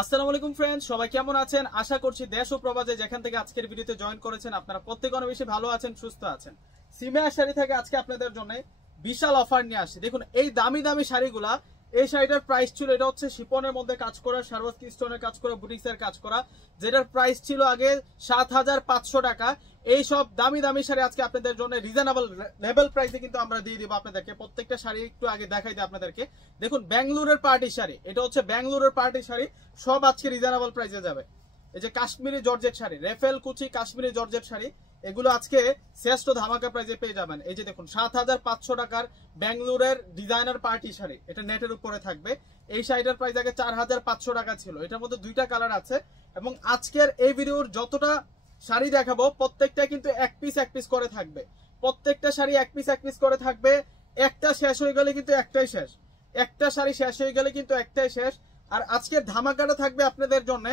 আসসালামু আলাইকুম ফ্রেন্ডস, সবাই কেমন আছেন? আশা করছি দেশ ও প্রবাসে যেখান থেকে আজকের ভিডিওতে জয়েন করেছেন আপনারা প্রত্যেকে অনেক বেশি ভালো আছেন, সুস্থ আছেন। সিমিয়া শাড়ি থেকে আজকে আপনাদের জন্য বিশাল অফার নিয়ে আসছি। দেখুন এই দামি দামি শাড়িগুলা, এই শাড়িটার প্রাইস ছিল, এটা হচ্ছে শিপনের মধ্যে কাজ করা, সারওয়াকি স্টোনের কাজ করা, বুটিক্সের কাজ করা, যেটার প্রাইস ছিল আগে ৭,৫০০ টাকা। এই সব দামি দামি শাড়ি আজকে আপনাদের জন্য রিজনেবল লেভেল প্রাইসে কিন্তু আমরা দিয়ে দিব আপনাদেরকে। প্রত্যেকটা শাড়ি একটু আগে দেখাই দিই আপনাদেরকে। দেখুন বেঙ্গালুরুর পার্টি শাড়ি, এটা হচ্ছে বেঙ্গালুরুর পার্টি শাড়ি, সব আজকে রিজনেবল প্রাইসে যাবে। এই যে কাশ্মীরি জর্জেট শাড়ি, রেফেল কুচি কাশ্মীরি জর্জেট শাড়ি, এগুলো আজকে শ্রেষ্ঠ ধামাকা প্রাইসে পেয়ে যাবেন। এই যে দেখুন ৭,৫০০ টাকার বেঙ্গালুরের ডিজাইনার পার্টি শাড়ি, এটা নেটের উপরে থাকবে। এই শাড়িটার প্রাইস আগে ৪,৫০০ টাকা ছিল। এটার মধ্যে দুইটা কালার আছে এবং আজকের এই ভিডিওর যতটা শাড়ি দেখাবো প্রত্যেকটা কিন্তু এক পিস করে থাকবে। প্রত্যেকটা শাড়ি এক পিস করে থাকবে। একটা শেষ হয়ে গেলে কিন্তু একটাই শেষ, একটা শাড়ি শেষ হয়ে গেলে কিন্তু একটাই শেষ। আর আজকের ধামাকাটা থাকবে আপনাদের জন্য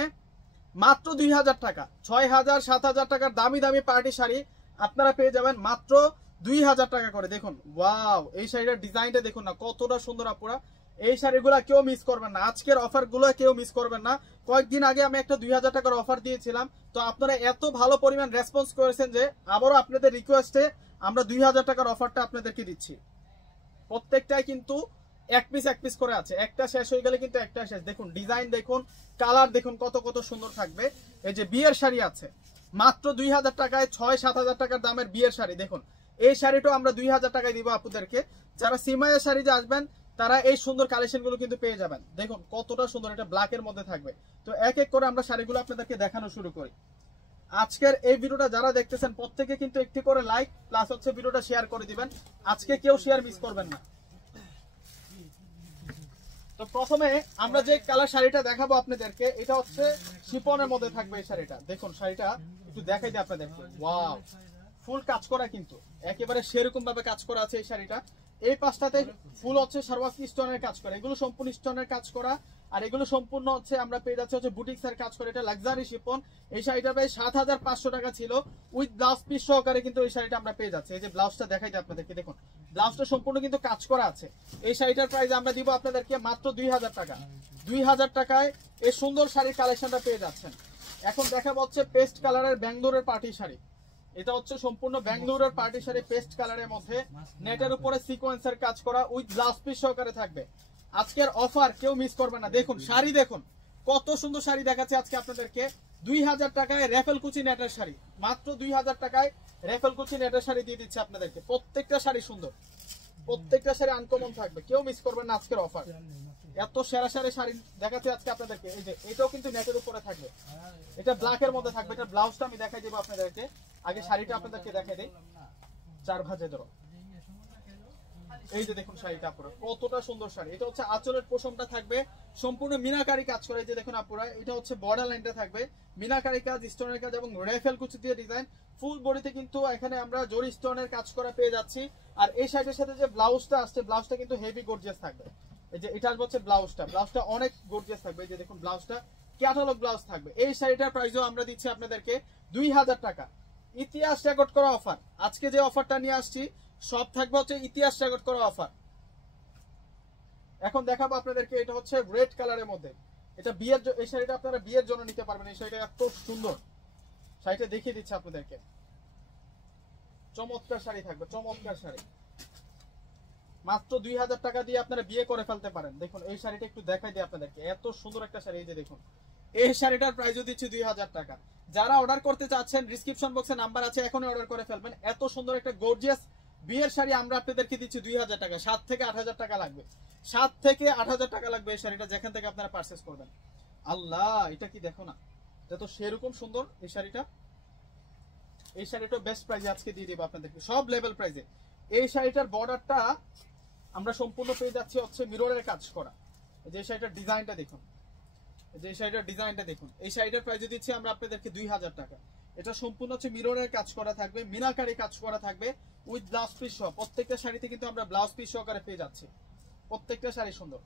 মাত্র ২,০০০ টাকা। ৬,০০০ ৭,০০০ টাকার দামি দামি পার্টি শাড়ি আপনারা পেয়ে যাবেন মাত্র ২,০০০ টাকা করে। দেখুন ওয়াও, এই শাড়িটার ডিজাইনটা দেখুন না কতটা সুন্দর আপুরা। এই শাড়িগুলো কেউ মিস করবেন না, আজকের অফার গুলো কেউ মিস করবেন না। কয়েকদিন আগে আমি একটা ২,০০০ টাকার অফার দিয়েছিলাম, তো আপনারা এত ভালো পরিমাণ রেসপন্স করেছেন যে আবারও আপনাদের রিকোয়েস্টে আমরা ২,০০০ টাকার অফারটা আপনাদেরকে দিচ্ছি। প্রত্যেকটাই কিন্তু এক পিস করে আছে, একটা শেষ হয়ে গেলে কিন্তু একটা শেষ। দেখুন ডিজাইন দেখুন, কালার দেখুন কত কত সুন্দর থাকবে। এই যে বিয়ের শাড়ি আছে মাত্র ২,০০০ টাকায়, ৬-৭,০০০ টাকার দামের বিয়ের শাড়ি। দেখুন এই শাড়িটাও আমরা ২,০০০ টাকায় দিব আপুদেরকে। যারা সিমাইয়ের শাড়ি যে আসবেন তারা এই সুন্দর কালেকশন গুলো কিন্তু পেয়ে যাবেন। দেখুন কতটা সুন্দর, এটা ব্ল্যাকের মধ্যে থাকবে। তো এক এক করে আমরা শাড়িগুলো আপনাদেরকে দেখানো শুরু করি। আজকের এই ভিডিওটা যারা দেখতেছেন প্রত্যেকে কিন্তু একটি করে লাইক প্লাস হচ্ছে ভিডিওটা শেয়ার করে দিবেন। আজকে কেউ শেয়ার মিস করবেন না। তো প্রথমে আমরা যে কালার শাড়িটা দেখাবো আপনাদেরকে, এটা হচ্ছে শিপনের মধ্যে থাকবে এই শাড়িটা। দেখুন শাড়িটা একটু দেখাই দিই আপনাদেরকে। ওয়াও, ফুল কাজ করা, কিন্তু একেবারে সেরকম ভাবে কাজ করা আছে এই শাড়িটা। এই পাঁচটাতে ফুল হচ্ছে সারওয়াকি স্টোনের কাজ করা, এগুলো সম্পূর্ণ স্টোনের কাজ করা। আর এগুলো সম্পূর্ণ হচ্ছে আমরা পেয়ে যাচ্ছি হচ্ছে বুটিক্সের কাজ করে, এটা লাক্সারি শিপন। এই শাড়িটা প্রায় ৭,৫০০ টাকা ছিল, উইথ ব্লাউজ পিস সহকারে কিন্তু এই শাড়িটা আমরা পেয়ে যাচ্ছি। এই যে ব্লাউজটা দেখাই দিই আপনাদেরকে, দেখুন ব্লাউজটা সম্পূর্ণ কিন্তু কাজ করা আছে। এই শাড়িটার প্রাইস আমরা দিব আপনাদেরকে মাত্র ২,০০০ টাকা। ২,০০০ টাকায় এই সুন্দর শাড়ির কালেকশনটা পেয়ে যাচ্ছেন। এখন দেখাবো হচ্ছে পেস্ট কালারের বেঙ্গালুরের পার্টি শাড়ি। এটা হচ্ছে সম্পূর্ণ বেঙ্গালুরের পার্টি শাড়ি, পেস্ট কালারের মধ্যে নেটের উপরে সিকোয়েন্সের কাজ করা, উইথ ব্লাউজ পিস সহকারে থাকবে। আজকের অফার কেউ মিস করবে না। দেখুন শাড়ি দেখুন কত সুন্দর শাড়ি দেখাচ্ছে আজকে আপনাদেরকে। ২,০০০ টাকায় রেফেল কুচি নেটের শাড়ি, মাত্র ২,০০০ টাকায় রেফেল কুচি নেটের শাড়ি দিয়ে দিচ্ছে আপনাদেরকে। প্রত্যেকটা শাড়ি সুন্দর, প্রত্যেকটা শাড়ি আনকমন থাকবে, কেউ মিস করবেন না আজকের অফার। এত সেরা সেরা শাড়ি দেখাচ্ছে আজকে আপনাদেরকে। এই যে এটাও কিন্তু নেটের উপরে থাকবে, এটা ব্ল্যাকের মধ্যে থাকবে। এটা ব্লাউজটা আমি দেখাই দেবো আপনাদেরকে, আগে শাড়িটা আপনাদেরকে দেখাই দেই। ৪ ভাজে ধরো, এই যে দেখুন শাড়িটা আপুরা কতটা সুন্দর শাড়ি। এটা হচ্ছে আঁচলের পোষণটা থাকবে সম্পূর্ণ মিনাকারি কাজ করে। এই যে দেখুন আপুরা, এটা হচ্ছে বর্ডার লাইনটা থাকবে মিনাকারি কাজ, স্টোনের কাজ এবং রেফেল কুচি দিয়ে ডিজাইন। ফুল বডিতে কিন্তু এখানে আমরা জরি স্টোনের কাজ করা পেয়ে যাচ্ছি। আর এই শাড়িটার সাথে যে ব্লাউজটা আসছে, ব্লাউজটা কিন্তু হেভি গর্জিয়াস থাকবে। এই যে এটা হচ্ছে ব্লাউজটা অনেক গর্জিয়াস থাকবে। এই যে দেখুন ব্লাউজটা ক্যাটালগ ব্লাউজ থাকবে। এই শাড়িটার প্রাইসও আমরা দিচ্ছি আপনাদেরকে ২,০০০ টাকা। ইতিহাস রেকর্ড করা অফার, আজকে যে অফারটা নিয়ে আসছি সব থাকবে হচ্ছে ইতিহাস রেকর্ড করা অফার। এখন দেখাবো আপনাদেরকে, এটা হচ্ছে রেড কালারের মধ্যে। এটা বিয়ের, এই শাড়িটা আপনারা বিয়ের জন্য নিতে পারবেন। এই শাড়িটা এত সুন্দর, শাড়িটা দেখিয়ে দিচ্ছে আপনাদেরকে। চমৎকার শাড়ি থাকবে, চমৎকার শাড়ি। মাত্র ২,০০০ টাকা দিয়ে আপনারা বিয়ে করে ফেলতে পারেন। দেখুন এই শাড়িটা একটু দেখাই দিই আপনাদেরকে, এত সুন্দর একটা শাড়ি। এই যে দেখুন এই শাড়িটার প্রাইসও দিচ্ছি ২,০০০ টাকা। যারা অর্ডার করতে চাচ্ছেন ডিসক্রিপশন বক্সে নাম্বার আছে, এখনই অর্ডার করে ফেলবেন। এত সুন্দর একটা গর্জিয়াস বিয়ের শাড়ি আমরা আপনাদেরকে দিচ্ছি ২,০০০ টাকা। ৭ থেকে ৮,০০০ টাকা লাগবে, ৭ থেকে ৮,০০০ টাকা লাগবে এই শাড়িটা, যেখান থেকে আপনারা পারচেস করবেন। আল্লাহ, এটা কি দেখো না, এটা তো সেরকম সুন্দর এই শাড়িটা। এই শাড়িটা বেস্ট প্রাইসে আজকে দিয়ে দেবো আপনাদেরকে, সব লেভেল প্রাইসে। এই শাড়িটার বর্ডারটা আমরা সম্পূর্ণ পেয়ে যাচ্ছি হচ্ছে মিররের কাজ করা। যে শাড়িটার ডিজাইনটা দেখুন, যে শাড়িটার ডিজাইনটা দেখুন। এই শাড়িটার প্রাইস দিচ্ছি আমরা আপনাদেরকে ২,০০০ টাকা। এটা সম্পূর্ণ হচ্ছে মিররের কাজ করা থাকবে, মিনাকারি কাজ করা থাকবে, উইথ ব্লাউজ পিস সহ। প্রত্যেকটা শাড়িতে কিন্তু আমরা ব্লাউজ পিস সহকারে পেয়ে যাচ্ছি। প্রত্যেকটা শাড়ি সুন্দর,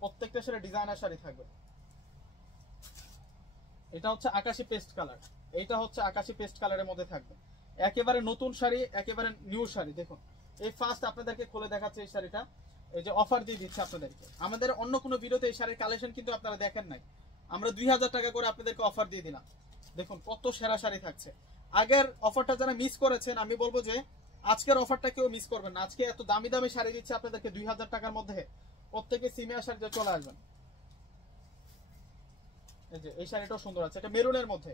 প্রত্যেকটা শাড়ি ডিজাইনার শাড়ি থাকবে। এটা হচ্ছে আকাশি পেস্ট কালার, এইটা হচ্ছে আকাশি পেস্ট কালারের মধ্যে থাকবে। একেবারে নতুন শাড়ি, একেবারে নিউ শাড়ি। দেখুন এই ফার্স্ট আপনাদেরকে খুলে দেখাচ্ছে এই শাড়িটা। এই যে অফার দিয়ে দিচ্ছে আপনাদেরকে, আমাদের অন্য কোনো ভিডিওতে এই শাড়ির কালেকশন কিন্তু আপনারা দেখেন নাই। আমরা 2000 টাকা করে আপনাদেরকে অফার দিয়ে দিলাম। দেখুন কত সেরা শাড়ি থাকছে। আগের অফারটা যারা মিস করেছেন আমি বলবো যে আজকের অফারটা কেউ মিস করবেন না। আজকে এত দামি দামি শাড়ি দিচ্ছে আপনাদেরকে 2000 টাকার মধ্যে, প্রত্যেকে সিমিয়া শাড়িতে চলে আসবেন। এই যে এই শাড়িটাও সুন্দর আছে, এটা মেরুনের মধ্যে,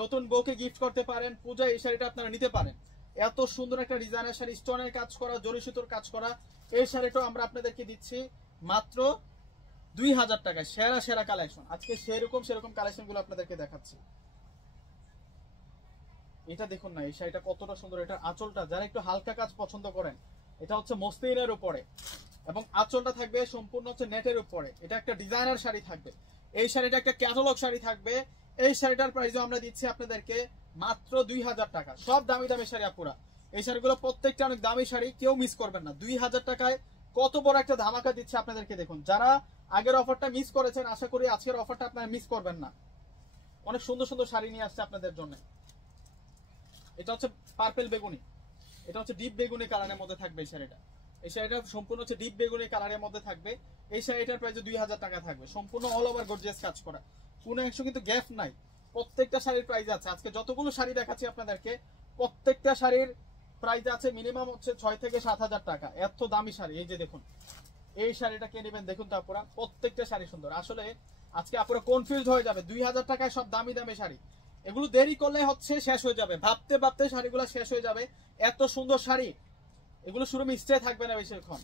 নতুন বউকে গিফট করতে পারেন, পূজায় এই শাড়িটা আপনারা নিতে পারেন। এত সুন্দর একটা ডিজাইনের শাড়ি, স্টোনের কাজ করা, জরি সুতোর কাজ করা, এই শাড়িটাও আমরা আপনাদেরকে দিচ্ছি মাত্র 2000 টাকায়। সেরা সেরা কালেকশন, আজকে সেরকম কালেকশন গুলো আপনাদেরকে দেখাচ্ছি। এটা দেখুন না, এই শাড়িটা কতটা সুন্দর। এটা আঁচলটা, যারা একটু হালকা কাজ পছন্দ করেন, এটা হচ্ছে মসলিনের উপরে এবং আঁচলটা থাকবে সম্পূর্ণ হচ্ছে নেটের উপরে। এটা একটা ডিজাইনার শাড়ি থাকবে, এই শাড়িটা একটা ক্যাটালগ শাড়ি থাকবে। এই শাড়িটার প্রাইসও আমরা দিচ্ছি আপনাদেরকে মাত্র 2000 টাকা। সব দামি দামি শাড়ি আপুরা, এই শাড়িগুলো প্রত্যেকটা অনেক দামি শাড়ি, কেউ মিস করবেন না। 2000 টাকায় কত বড় একটা ধামাকা দিচ্ছে আপনাদেরকে। দেখুন, যারা আগের অফারটা মিস করেছেন, আশা করি আজকের অফারটা আপনারা মিস করবেন না। অনেক সুন্দর সুন্দর শাড়ি নিয়ে আসছে আপনাদের জন্য। এটা হচ্ছে পার্পল বেগুনি, এটা হচ্ছে ডিপ বেগুনি কালারের মধ্যে থাকবে এই শাড়িটা। এই শাড়িটা সম্পূর্ণ হচ্ছে ডিপ বেগুনি কালারের মধ্যে থাকবে। এই শাড়িটার প্রাইস 2000 টাকা থাকবে, সম্পূর্ণ অল ওভার গর্জিয়াস কাজ করা, কোনো অংশ কিন্তু গ্যাপ নাই। প্রত্যেকটা শাড়ির প্রাইস আছে, আজকে যতগুলো শাড়ি দেখাচ্ছি আপনাদেরকে প্রত্যেকটা শাড়ির প্রাইস আছে মিনিমাম হচ্ছে 6 থেকে 7000 টাকা। এত দামি শাড়ি। এই যে দেখুন, এই শাড়িটা কে নেবেন দেখুন তো আপুরা, প্রত্যেকটা শাড়ি সুন্দর। আসলে আজকে আপুরা কনফিউজ হয়ে যাবে, 2000 টাকায় সব দামি দামি শাড়ি, এগুলো দেরি করলে হচ্ছে শেষ হয়ে যাবে, ভাবতে ভাবতে শাড়িগুলো শেষ হয়ে যাবে। এত সুন্দর শাড়ি, এগুলো শুরু স্টে থাকবে না বেশিক্ষণ।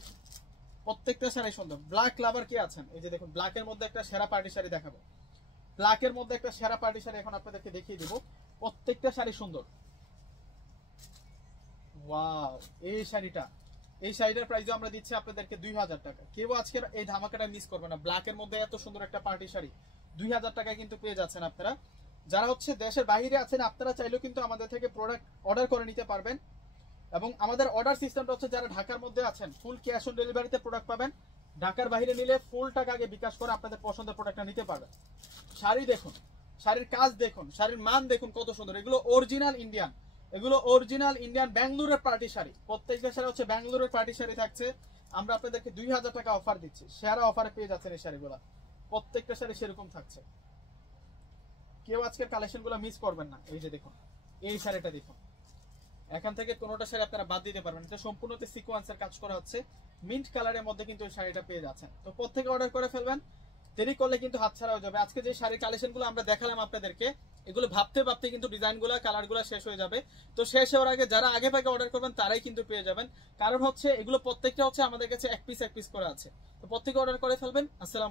প্রত্যেকটা শাড়ি সুন্দর। ব্ল্যাক লাভার কি আছেন, এই যে দেখুন, ব্ল্যাকের মধ্যে একটা সেরা পার্টি শাড়ি দেখাবো। ব্ল্যাকের মধ্যে একটা সেরা পার্টি শাড়ি এখন আপনাদেরকে দেখিয়ে দিব। প্রত্যেকটা শাড়ি সুন্দর। ওয়াও, এই শাড়িটা, এই শাড়িটার প্রাইসও আমরা দিচ্ছি আপনাদেরকে 2000 টাকা। কেউ আজকের এই ধামাকাটা মিস করবে না। ব্ল্যাকের মধ্যে এত সুন্দর একটা পার্টি শাড়ি 2000 টাকায় কিন্তু পেয়ে যাচ্ছেন আপনারা। যারা হচ্ছে দেশের বাইরে আছেন, আপনারা চাইলেও কিন্তু আমাদের থেকে প্রোডাক্ট অর্ডার করে নিতে পারবেন। এবং আমাদের অর্ডার সিস্টেমটা হচ্ছে, যারা ঢাকার মধ্যে আছেন ফুল ক্যাশ অন ডেলিভারিতে প্রোডাক্ট পাবেন। ঢাকার বাইরে নিলে ফুল টাকা আগে বিকাশ করে আপনাদের পছন্দের প্রোডাক্টটা নিতে পারবেন। শাড়ি দেখুন, শাড়ির কাজ দেখুন, শাড়ির মান দেখুন কত সুন্দর। এগুলো অরিজিনাল ইন্ডিয়ান, এগুলো অরিজিনাল ইন্ডিয়ান ব্যাঙ্গালোরের পার্টি শাড়ি। প্রত্যেকটা শাড়ি হচ্ছে ব্যাঙ্গালোরের পার্টি শাড়ি থাকছে। আমরা আপনাদেরকে 2000 টাকা অফার দিচ্ছি, সেরা অফারে পেয়ে যাচ্ছেন এই শাড়িগুলো। প্রত্যেকটা শাড়ি সেরকম থাকছে, কেউ আজকের কালেকশন গুলো মিস করবেন না। এই যে দেখুন, এই শাড়িটা দেখুন, এখান থেকে কোনোটা শাড়ি আপনারা বাদ দিতে পারবেন। এটা সম্পূর্ণ সিকোয়েন্সের কাজ করা হচ্ছে, মিন্ট কালারের মধ্যে কিন্তু এই শাড়িটা পেয়ে যাচ্ছেন। তো প্রত্যেকে অর্ডার করে ফেলবেন, দেরি করলে কিন্তু হাতছাড়া হয়ে যাবে। আজকে যে শাড়ির কালেকশন গুলো আমরা দেখালাম আপনাদেরকে, এগুলো ভাবতে ভাবতে কিন্তু ডিজাইন গুলা, কালার গুলা শেষ হয়ে যাবে। তো শেষ হওয়ার আগে যারা আগে ভাগে অর্ডার করবেন তারাই কিন্তু পেয়ে যাবেন। কারণ হচ্ছে এগুলো প্রত্যেকটা হচ্ছে আমাদের কাছে এক পিস করে আছে। তো প্রত্যেকে অর্ডার করে ফেলবেন। আসসালাম।